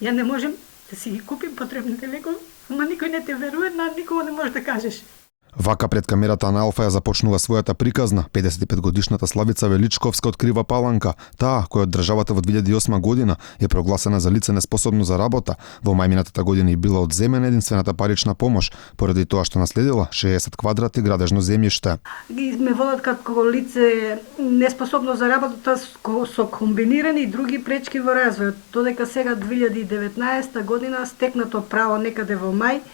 Ја не можем да си ги купим потребните лекови, ама никој не те верува, на никого не можеш да кажеш. Вака пред камерата на Алфа ја започнува својата приказна. 55-годишната Славица Величковска од Крива Паланка, таа која од државата во 2008 година е прогласена за лице неспособно за работа, во мај минатата година и била одземена единствената парична помош, поради тоа што наследила 60 квадрати градежно земјиште. Ги ме водат како лице неспособно за работа со комбинирани и други пречки во развојот. Додека сега 2019 година стекнато право некаде во мај,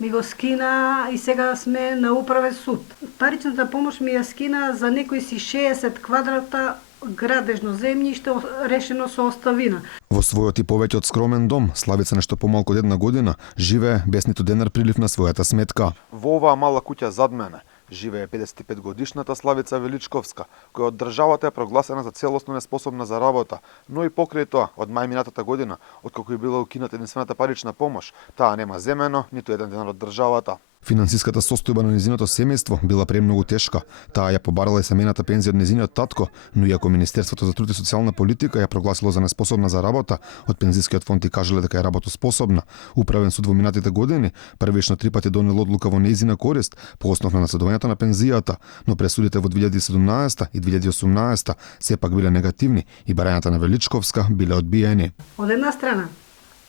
ми го скина и сега сме на управен суд. Паричната помош ми ја скина за некои си 60 квадрата градежно земјиште решено со оставина. Во својот и повеќе од скромен дом, Славица нешто помалку од една година живее без ниту денар прилив на својата сметка. Во оваа мала куќа зад мене живее 55-годишната Славица Величковска, која од државата е прогласена за целосно неспособна за работа, но и покрај тоа, од мај минатата година, откако е била укината единствената парична помош, таа нема земено ниту еден денар од државата. Финансиската состојба на незиното семејство била премногу тешка. Таа ја побарала и семејната пензија од незиниот татко, но иако Министерството за труд и социјална политика ја прогласило за неспособна за работа, од пензискиот фонд и кажале дека е работоспособна. Управен суд во минатите години првично 3 пати донел одлука во нејзина корист по основа на наследувањето на пензијата, но пресудите во 2017 и 2018 сепак биле негативни и барањата на Величковска биле одбиени. Од една страна,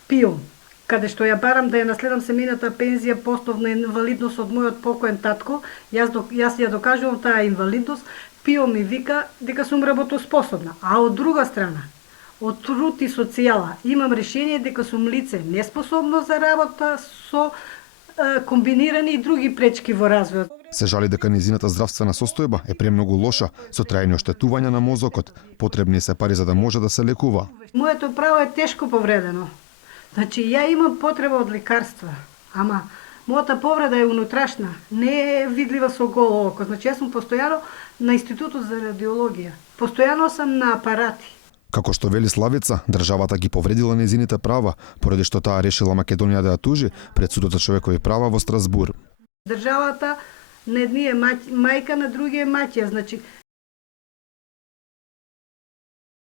пиом, каде што ја барам да ја наследам семејната пензија по основна инвалидност од мојот покоен татко, јас ја докажувам таа инвалидност, пио ми вика дека сум работоспособна. А од друга страна, од труд и социјала, имам решение дека сум лице неспособно за работа со комбинирани и други пречки во развојот. Се жали дека незината здравствена состојба е премногу лоша, со трајни оштетувања на мозокот. Потребни се пари за да може да се лекува. Моето право е тешко повредено. Значи, ја имам потреба од лекарства, ама мојата повреда е унутрашна, не е видлива со голо око. Значи, јас сум постојано на Институтот за радиологија. Постојано сум на апарати. Како што вели Славица, државата ги повредила незините права, поради што таа решила Македонија да ја тужи пред Судот за човекови права во Страсбур. Државата на едни е мајка, на други е маќја. Значи,